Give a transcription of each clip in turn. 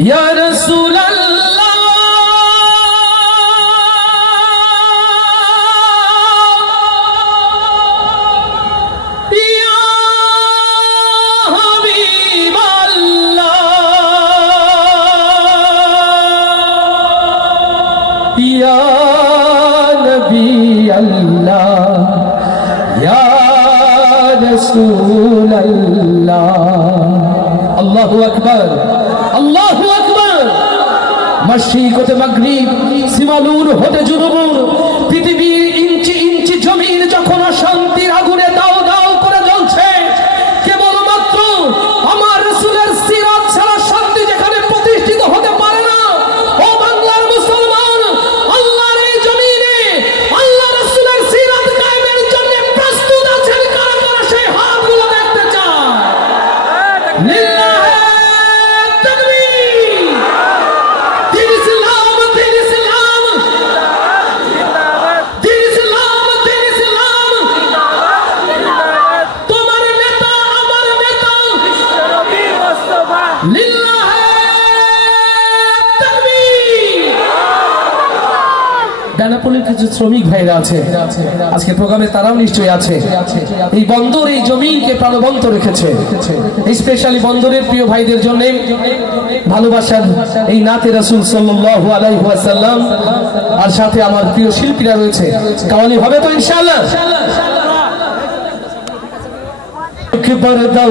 ইয়া রাসূলাল্লাহ ইয়া হাবিবাল্লাহ ইয়া নবী আল্লাহ ইয়া রাসূলাল্লাহ আল্লাহু আকবার আল্লাহু আকবার মশরিক হতে মাগরিব সিমালুর হতে জুনুবুর ভাইরা আছে। আজকে প্রোগ্রামে তারাও নিশ্চয়ই আছে। এই বন্দর এই জমিনকে প্রাণবন্ত রেখেছে। স্পেশালি বন্দরের প্রিয় ভাইদের জন্য ভালোবাসার এই নাতে রাসূল সাল্লাল্লাহু আলাইহি ওয়াসাল্লাম আর সাথে আমার প্রিয় শিল্পীরা রয়েছে। কাওয়ালি হবে তো ইনশাআল্লাহ? একবার দাও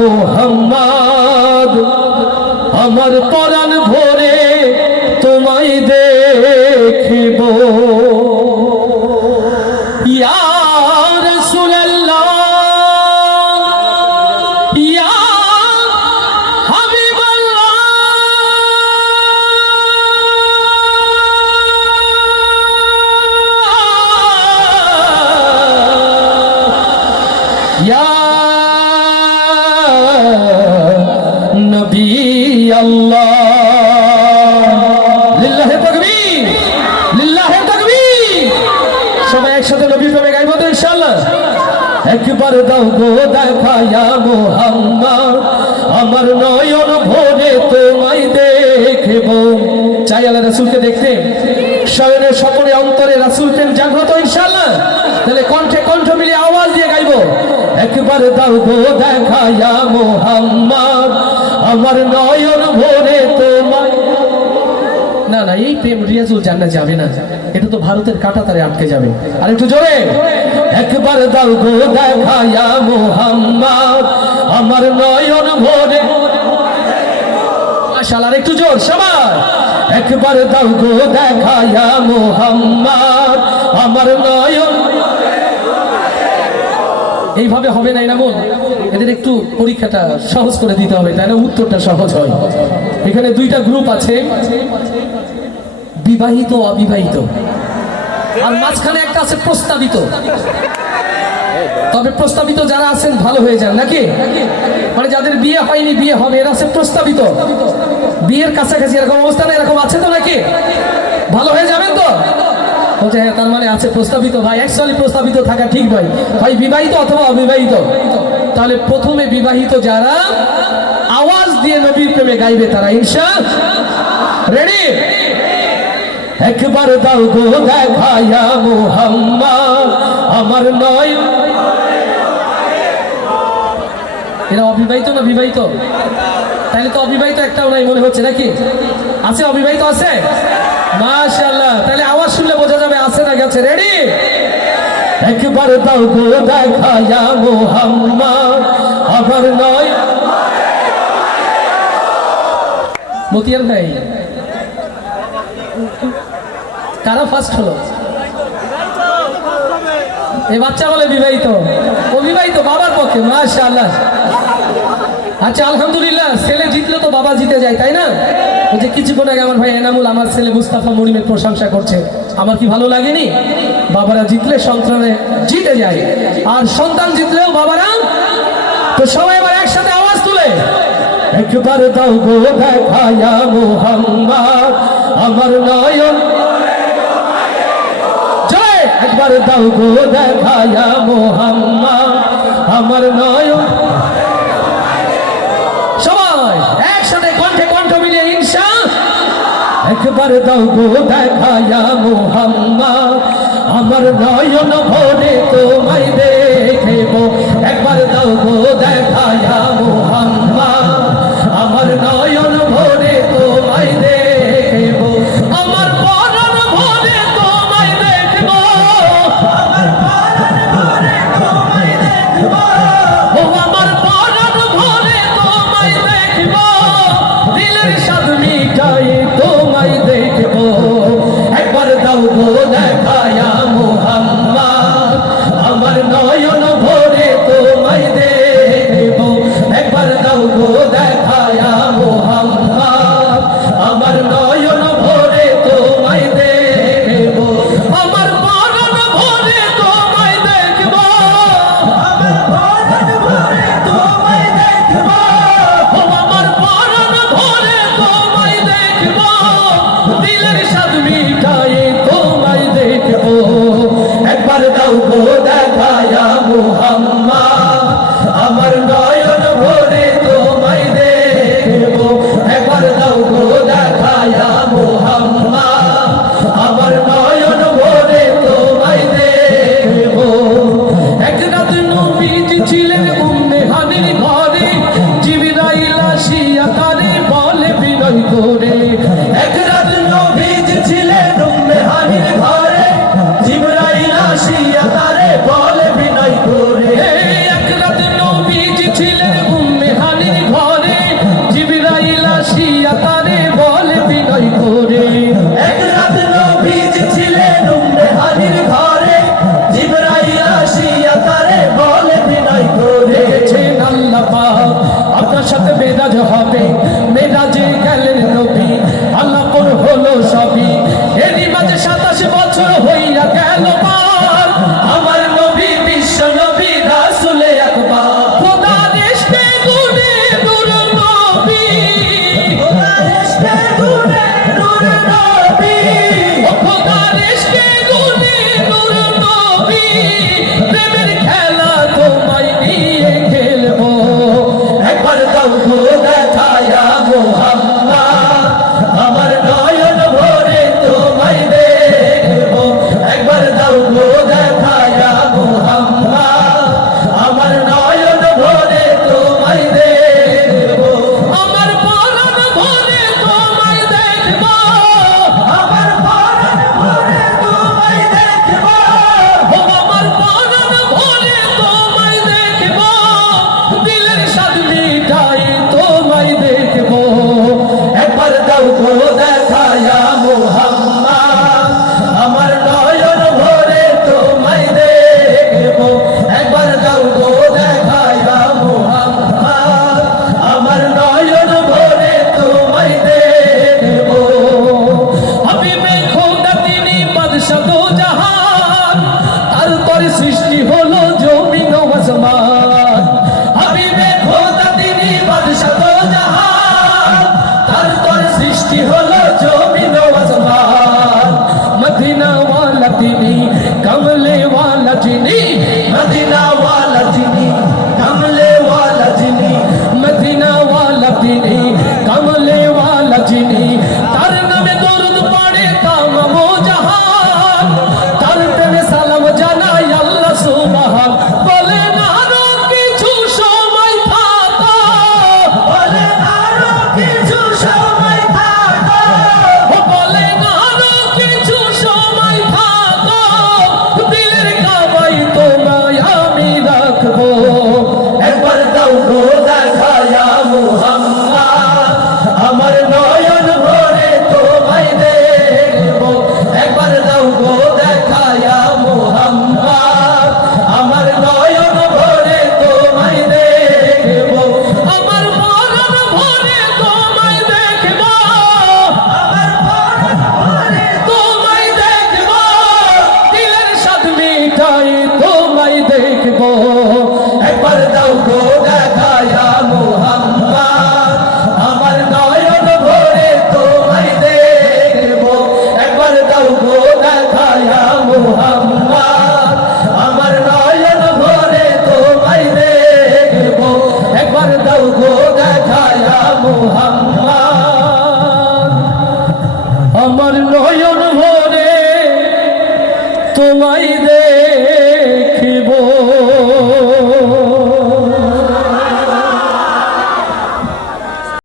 মুহাম্মদ। আমার পরাণ ভরে একবার দাও গো দেখা ইয়া মুহাম্মদ। আমার নয়ন ভরে তোমায় দেখব। চাই আল্লাহ রাসূলকে দেখতে। শয়নের সকলে অন্তরে রাসূল প্রেম জাগ্রত, ইনশাআল্লাহ। তাহলে কণ্ঠে কণ্ঠ মিলিয়ে আওয়াজ দিয়ে গাইবো। একবার দাও গো দেখা ইয়া মুহাম্মদ। আমার নয়ন ভরে তোমায় না না, এই প্রেম রিয়াজুল জান্নাত যাবে না। এটা তো ভারতের কাটাতারে আটকে যাবে। আর একটু জোরে। একবার দাও গো দেখা ইয়া মুহাম্মদ, আমার নয়ন ভরে। আর একটু জোর, সবাই। একবার দাও গো দেখা ইয়া মুহাম্মদ, আমার নয়ন এইভাবে হবে না, এনামুল। এদের একটু পরীক্ষাটা সহজ করে দিতে হবে, তাই না? উত্তরটা সহজ হয়। এখানে দুইটা গ্রুপ আছে। বিবাহিত অবিবাহিত। আর মাঝখানে একটা আছে প্রস্তাবিত। তবে প্রস্তাবিত যারা আছেন, ভালো হয়ে যান, নাকি? মানে যাদের বিয়ে হয়নি, বিয়ে হবে, এরা আছে প্রস্তাবিত। বিয়ের কাছাকাছি এরকম অবস্থা না, এরকম আছে তো নাকি? ভালো হয়ে যাবেন তো? বলছে হ্যাঁ তার মানে আছে প্রস্তাবিত ভাই অ্যাকচুয়ালি প্রস্তাবিত থাকা ঠিক নয়। ভাই, বিবাহিত অথবা অবিবাহিত? তাহলে প্রথমে বিবাহিত যারা, আওয়াজ দিয়ে নবীর প্রেমে গাইবে তারা ইনশা রেডি একবার দাও গো দেখা ইয়া মুহাম্মদ, আমার নয়। এরা অবিবাহিত না বিবাহিত? তাহলে তো অবিবাহিত একটাও নাই মনে হচ্ছে নাকি? আছে অবিবাহিত আছে? মাশাআল্লাহ তাহলে আওয়াজ শুনলে বোঝা যাবে আছে না গেছে রেডি একবার দাও গো দেখা ইয়া মুহাম্মদ, আমার নয়। মতিয়ার ভাই কারা ফার্স্ট হলো? এই বাচ্চা বলে বিবাহিত। অবিবাহিত বাবার পক্ষে মাসা আল্লাহ আচ্ছা আলহামদুলিল্লাহ, ছেলে জিতলে তো বাবা জিতে যায়, তাই না? ওই যে কিছুক্ষণ আগে আমার ভাই এনামুল, আমার ছেলে মুস্তাফা মরিমের প্রশংসা করছে। আমার কি ভালো লাগেনি? বাবারা জিতলে সন্তানে জিতে যায়। আর সন্তান জিতলেও বাবারা তো সবাই আবার একসাথে আওয়াজ তুলে। একবার দাও গো ভাইয়া মোহাম্মদ, আমার নয়ন একবার দাও গো দেখায়া মোহাম্মা আমার নয়ন একবার দাও দেখায়া মোহাম্মা আমার নয়ন ভরে তোমায় দেখেবো। আমার সাথে বেদাজ হবে, মেরাজে গেলেন নবী, আল্লাহ হলো সবই। এরই মাঝে সাতাশ বছর হইয়া গেল পা